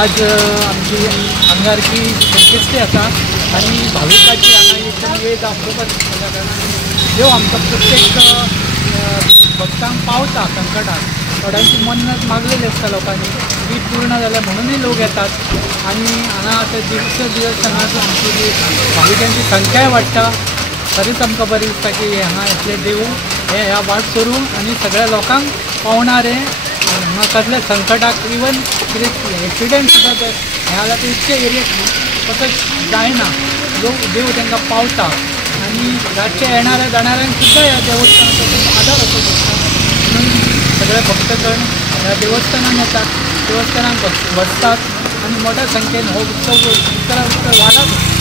आज आमची अंगारकी संकेश्टी आसा आनी भाविकाची हांगा एकदम वेळ दाखोवपाक देव आमकां प्रत्येक भक्तांक पावता संकटात. थोड्यांची मन्नत मागलेली आसता लोकांनी ती पूर्ण जाल्या म्हणूनय लोक येतात आनी हांगा आतां दिवस आमची भाविकांची संख्याय वाडटा. खरेंच आमकां बरें दिसता की हांगा इतले देव हे ह्या वाट करूं आनी सगळ्या लोकांक पावणारे हांगा कसल्या संकटाक इवन कितें एक्सिडेंट सुद्दां ते हें जाल्यार ते इतके एरियेक तसोच जायना. देव तांकां पावता आनी रातचे येणाऱ्या जाणाऱ्यांक सुद्दां ह्या देवस्थानाचो खूब आदार असो दिसता. म्हणून सगळे भक्तगण ह्या देवस्थानान येतात, देवस्थानाक बसतात आनी मोठ्या संख्येन हो उत्सव वाडत